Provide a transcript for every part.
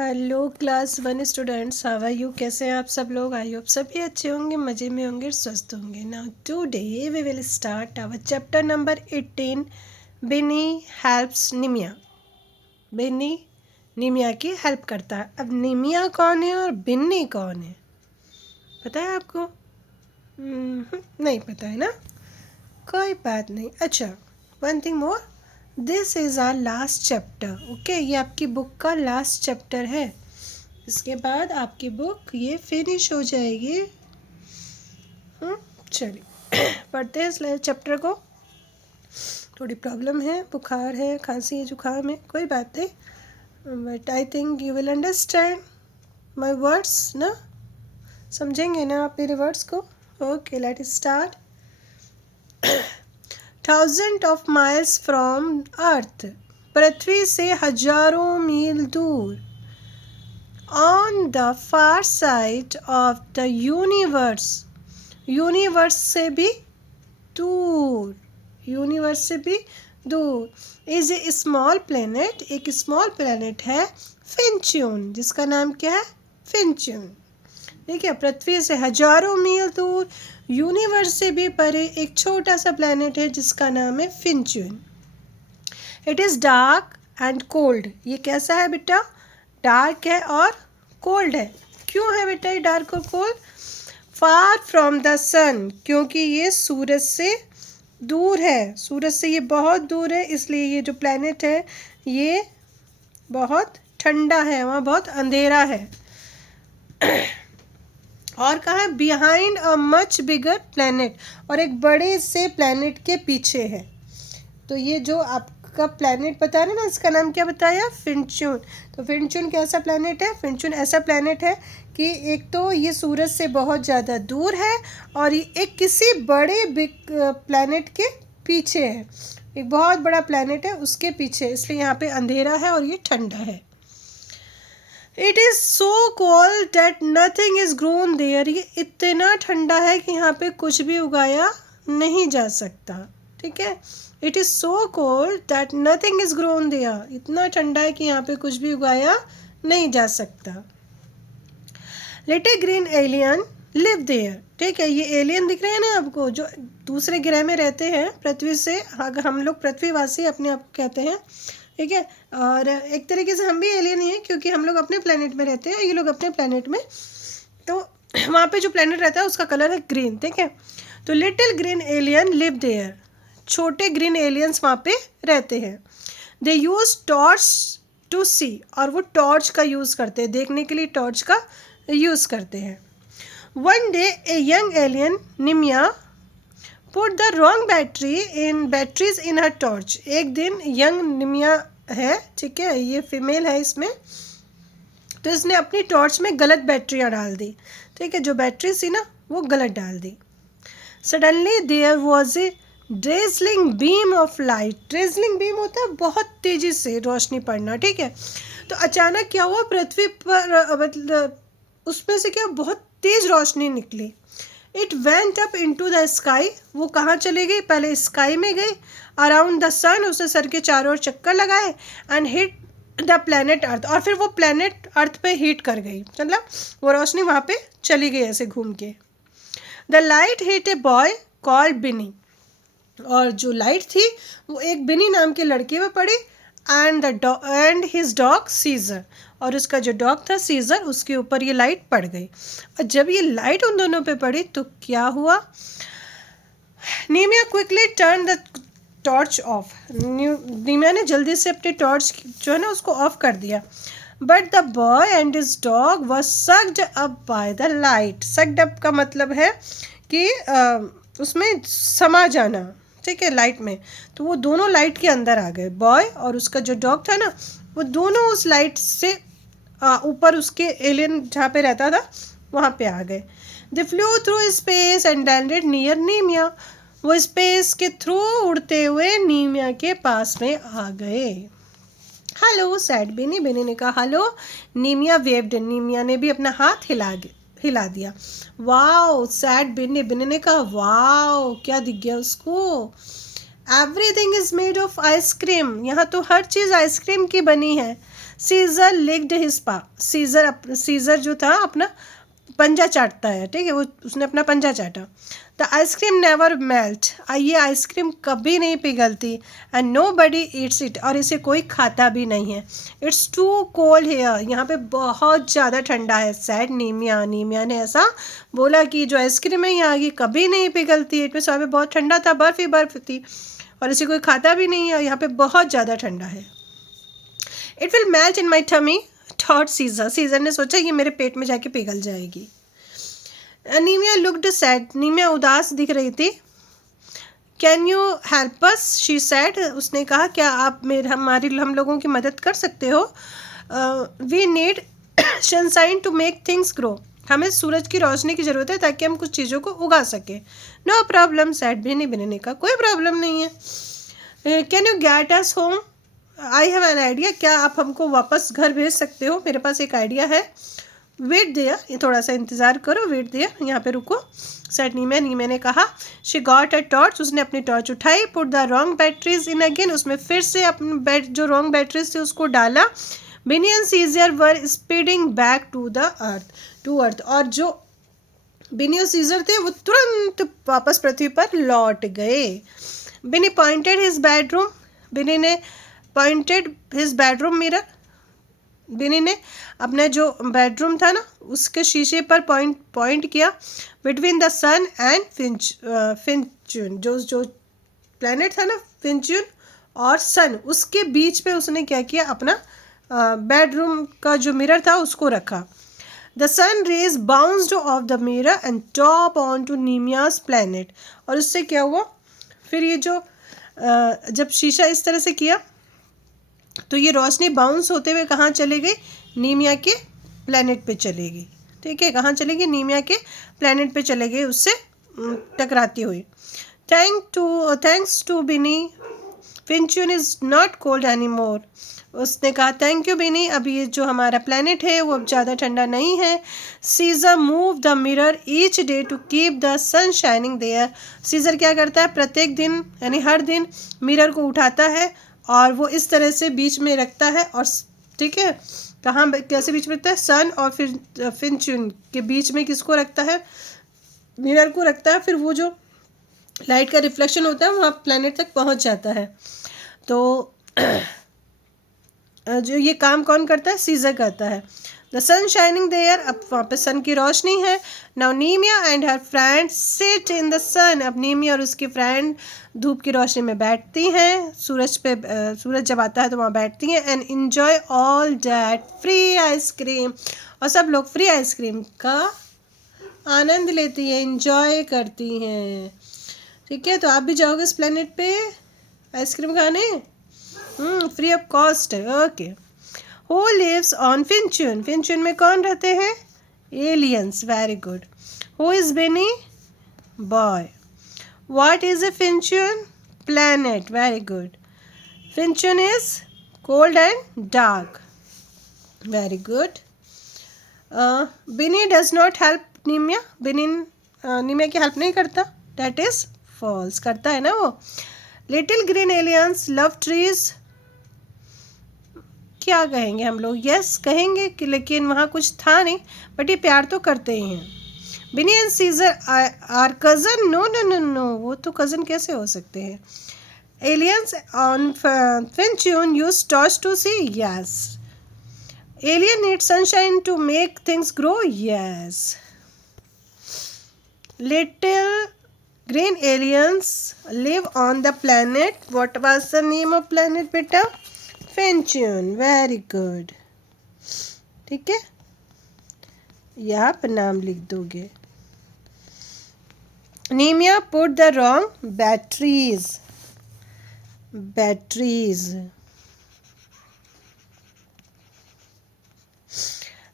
Hello class 1 students, how are you? कैसे हैं आप सब लोग? आई होप सभी अच्छे होंगे, मज़े में होंगे, स्वस्थ होंगे। Now today we will start our chapter number 18, Binny helps निमिया। बिनी निमिया की हेल्प करता है। अब निमिया कौन है और बिन्नी कौन है, पता है आपको? नहीं पता है ना, कोई बात नहीं। अच्छा, one thing more, this is our last chapter. Okay, ये आपकी बुक का लास्ट चैप्टर है। इसके बाद आपकी बुक ये फिनिश हो जाएगी। चलिए पढ़ते हैं इस चैप्टर को। थोड़ी प्रॉब्लम है, बुखार है, खांसी है, जुकाम है, कोई बात नहीं, but I think you will understand my words ना। समझेंगे ना आप मेरे वर्ड्स को? Okay, let start. 1000 of miles from earth, पृथ्वी से हजारों मील दूर, on the far side of the universe, universe से भी दूर, यूनिवर्स से भी दूर, इज ए स्मॉल प्लेनेट, एक स्मॉल प्लेनेट है, फिंचून, जिसका नाम क्या है? फिंचून। ठीक है, पृथ्वी से हजारों मील दूर, यूनिवर्स से भी परे एक छोटा सा प्लेनेट है जिसका नाम है Finchun. It is dark and cold. ये कैसा है बेटा? डार्क है और कोल्ड है। क्यों है बेटा ये डार्क और कोल्ड? फार फ्रॉम द सन, क्योंकि ये सूरज से दूर है, सूरज से ये बहुत दूर है, इसलिए ये जो प्लैनेट है ये बहुत ठंडा है, वहाँ बहुत अंधेरा है। और कहाँ है? Behind a much bigger planet, और एक बड़े से प्लैनेट के पीछे है। तो ये जो आपका प्लैनेट बता रहे ना, इसका नाम क्या बताया? फिंचून। तो फिंचून कैसा प्लैनेट है? फिंचून ऐसा प्लैनेट है कि एक तो ये सूरज से बहुत ज़्यादा दूर है और ये एक किसी बड़े बिग प्लैनेट के पीछे है, एक बहुत बड़ा प्लैनेट है उसके पीछे, इसलिए यहाँ पे अंधेरा है और ये ठंडा है। It is so cold that nothing is grown there, ये इतना ठंडा है कि यहाँ पे कुछ भी उगाया नहीं जा सकता। ठीक है, it is so cold that nothing is grown there, इतना ठंडा है कि यहाँ पे कुछ भी उगाया नहीं जा सकता। Little green alien live there. ठीक है, ये एलियन दिख रहे हैं ना आपको, जो दूसरे ग्रह में रहते हैं पृथ्वी से, अगर हम लोग पृथ्वीवासी अपने आप को कहते हैं। ठीक है, और एक तरीके से हम भी एलियन ही हैं क्योंकि हम लोग अपने प्लेनेट में रहते हैं, ये लोग अपने प्लेनेट में। तो वहाँ पे जो प्लेनेट रहता है उसका कलर है ग्रीन। ठीक है, तो little green alien live there, छोटे ग्रीन एलियंस वहाँ पे रहते हैं। They use torch to see, और वो टॉर्च का यूज़ करते हैं, देखने के लिए टॉर्च का यूज़ करते हैं। One day a young alien Nimia put the wrong batteries in her torch. एक दिन यंग निमिया है, ठीक है, ये फीमेल है इसमें, तो इसने अपनी टॉर्च में गलत बैटरियाँ डाल दी। ठीक है, जो बैटरी थी ना वो गलत डाल दी। Suddenly there was a dazzling beam of light. Dazzling beam होता है बहुत तेज़ी से रोशनी पड़ना। ठीक है, तो अचानक क्या हुआ, पृथ्वी पर मतलब उसमें से क्या बहुत तेज़ रोशनी निकली। It went up into the sky, वो कहाँ चली गई? पहले स्काई में गई, अराउंड द सन, उसने सर के चारों ओर चक्कर लगाए, and hit the planet earth, और फिर वो प्लैनेट अर्थ पे हिट कर गई, मतलब वो रोशनी वहाँ पे चली गई ऐसे घूम के। The light hit a boy called बिनी, और जो लाइट थी वो एक बिनी नाम के लड़के पे पड़ी, एंड हिज डॉग सीजर, और उसका जो डॉग था सीजर, उसके ऊपर ये लाइट पड़ गई। और जब ये लाइट उन दोनों पे पड़ी तो क्या हुआ? Nimia quickly turn the torch off, Nimia ने जल्दी से अपनी टॉर्च जो है ना उसको ऑफ कर दिया। But the boy and his dog was sucked up by the light. Sucked up का मतलब है कि उसमें समा जाना। ठीक है, लाइट में, तो वो दोनों लाइट के अंदर आ गए, बॉय और उसका जो डॉग था ना, वो दोनों उस लाइट से ऊपर उसके एलियन जहाँ पे रहता था वहाँ पे आ गए। They flew through space and landed near Nimia, वो स्पेस के थ्रू उड़ते हुए नीमिया के पास में आ गए। हेलो सैड बिनी, बिनी ने कहा हेलो। नीमिया वेव्ड, नीमिया ने भी अपना हाथ हिला दिया। वाओ सैड बिनी, बिनी ने कहा वाओ, क्या दिख गया उसको? Everything is made of ice cream, यहाँ तो हर चीज़ आइसक्रीम की बनी है। सीजर लिक्ड हिज पा, सीजर जो था अपना पंजा चाटता है, ठीक है, वो उसने अपना पंजा चाटा। द आइसक्रीम नेवर मेल्ट, ये आइसक्रीम कभी नहीं पिघलती। And nobody eats it, और इसे कोई खाता भी नहीं है। इट्स टू कोल्ड हेयर, यहाँ पे बहुत ज़्यादा ठंडा है। सैड नीमिया, नीमिया ने ऐसा बोला कि जो आइसक्रीम है यहाँ की कभी नहीं पिघलती, इट में वहाँ पे बहुत ठंडा था, बर्फ़ ही बर्फ़ थी, और इसे कोई खाता भी नहीं है, यहाँ पे बहुत ज़्यादा ठंडा है। It will melt in my tummy thought Caesar, Caesar ने सोचा ये मेरे पेट में जाके पिघल जाएगी। नीमिया लुक्ड सैड, नीमिया उदास दिख रही थी। Can you help us, she said, उसने कहा क्या आप हम लोगों की मदद कर सकते हो। We need sunshine to make things grow, हमें सूरज की रोशनी की ज़रूरत है ताकि हम कुछ चीज़ों को उगा सकें। नो प्रॉब्लम सैड, भिनी भिनी ने कहा कोई प्रॉब्लम नहीं है। Can you get us home, I have an idea, क्या आप हमको वापस घर भेज सकते हो, मेरे पास एक आइडिया है। वेट दिया, ये थोड़ा सा इंतज़ार करो, वेट दिया, यहाँ पे रुको, सेट नीमे ने कहा। शी गॉट अ टॉर्च, उसने अपनी टॉर्च उठाई। Put the wrong batteries in again, उसमें फिर से अपने जो रॉन्ग बैटरीज थी उसको डाला। Binny and Caesar were speeding back to earth, और जो बिनी और सीजर थे वो तुरंत वापस पृथ्वी पर लौट गए। बिनी पॉइंटेड हिज बेडरूम, बिनी ने पॉइंटेड हिज बेडरूम मिरर, बिनी ने अपना जो बेडरूम था ना उसके शीशे पर पॉइंट किया। बिटवीन द सन एंड फिंचून, जो प्लैनेट था ना फिंचून और सन, उसके बीच पे उसने क्या किया, अपना बेडरूम का जो मिरर था उसको रखा। The sun rays bounced off the mirror and top on to Nimia's planet, और उससे क्या हुआ, फिर ये जो जब शीशा इस तरह से किया तो ये रोशनी बाउंस होते हुए कहाँ चले गई, नीमिया के प्लैनेट पे चले गई, ठीक है, कहाँ चले गई, नीमिया के प्लैनेट पे चले गए, उससे टकराती हुई। Thanks to Bini Finchun is not cold any more, उसने कहा थैंक यू बिनी, अब ये जो हमारा प्लैनेट है वो अब ज़्यादा ठंडा नहीं है। Caesar move the mirror each day to keep the sun shining there, Caesar क्या करता है, प्रत्येक दिन यानी हर दिन मिरर को उठाता है और वो इस तरह से बीच में रखता है, और ठीक है, कहाँ कैसे बीच में रखता है, सन और फिर फिंचून के बीच में किसको रखता है, मिरर को रखता है, फिर वो जो लाइट का रिफ्लेक्शन होता है वहाँ प्लैनेट तक पहुँच जाता है। तो जो ये काम कौन करता है, सीजर करता है। द सन शाइनिंग देयर, अब वहाँ पे सन की रोशनी है। Now Nimia and her friend sit in the sun, अब नीमिया और उसकी फ्रेंड धूप की रोशनी में बैठती हैं, सूरज जब आता है तो वहाँ बैठती हैं। And enjoy all that free ice cream, और सब लोग फ्री आइसक्रीम का आनंद लेती हैं, इंजॉय करती हैं, ठीक है। तो आप भी जाओगे इस प्लेनेट पे आइसक्रीम खाने, फ्री ऑफ कॉस्ट है, okay. Who lives on Finchun, Finchun में कौन रहते हैं, aliens, very good. Who is Bini, boy. What is a Finchun, planet, very good. Finchun is cold and dark, very good. Bini does not help Nimia, Bini Nimia की help नहीं करता, that is false, करता है ना वो। Little green aliens love trees, क्या कहेंगे हम लोग, यस कहेंगे कि, लेकिन वहाँ कुछ था नहीं, बट ये प्यार तो करते ही हैं। Bini and Caesar are cousin, no no no no, वो तो कज़न कैसे हो सकते हैं। Aliens on Finchun use torch to see, yes. Alien need sunshine to make things grow, yes. Little green aliens live on the planet, what was the name of planet बेटा, फिंचून, very good, ठीक है, यहाँ पर नाम लिख दोगे। Nimia put the wrong batteries,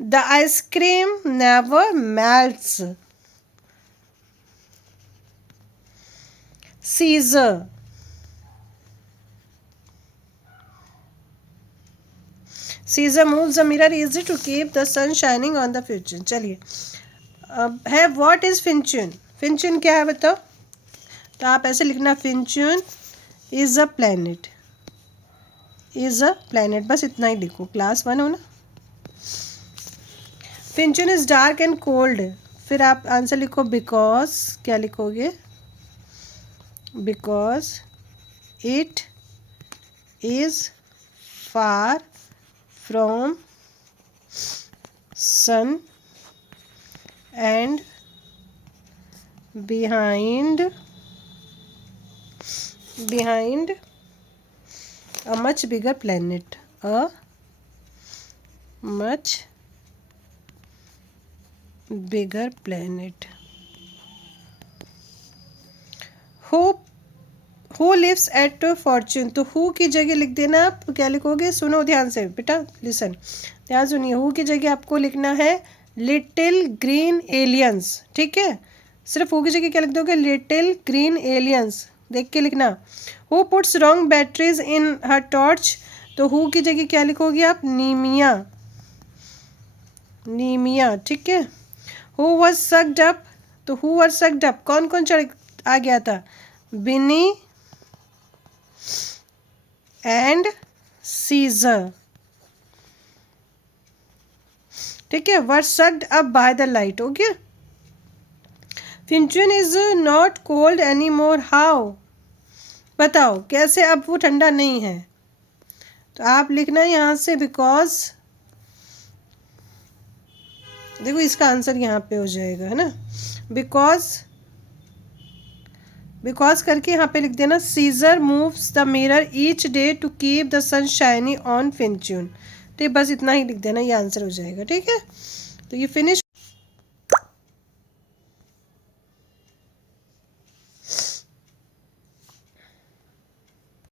the ice cream never melts, Caesar, Caesar moves the mirror easy to keep the sun shining on the future। चलिए अब है what is फिंचून, फिंचून क्या है बताओ, तो आप ऐसे लिखना, Finchun is a planet, is a planet, बस इतना ही लिखो, क्लास 1 हो ना। Finchun is dark and cold, फिर आप आंसर लिखो बिकॉज, क्या लिखोगे, because it is far from sun and behind a much bigger planet, a much bigger planet. who lives at fortune, तो who की जगह लिख देना आप, क्या लिखोगे, सुनो ध्यान से बेटा, लिसन, ध्यान सुनिए, who की जगह आपको लिखना है लिटिल ग्रीन एलियंस, ठीक है, सिर्फ who की जगह क्या लिख दोगे, लिटिल ग्रीन एलियंस, देख के लिखना। who puts wrong batteries in her torch, तो who की जगह क्या लिखोगे आप, नीमिया, नीमिया, ठीक है। who was sucked up, तो who was sucked up, कौन कौन चढ़ आ गया था, बिनी एंड सीजर, ठीक है, were sucked up by the light, okay. Finchun is not cold any more, how, बताओ कैसे अब वो ठंडा नहीं है, तो आप लिखना यहाँ से बिकॉज, देखो इसका आंसर यहाँ पे हो जाएगा, है ना, बिकॉज करके यहाँ पे लिख देना, Caesar moves the mirror each day to keep the sun shiny on Finchun, ठीक, बस इतना ही लिख देना, ये आंसर हो जाएगा, ठीक है। तो ये फिनिश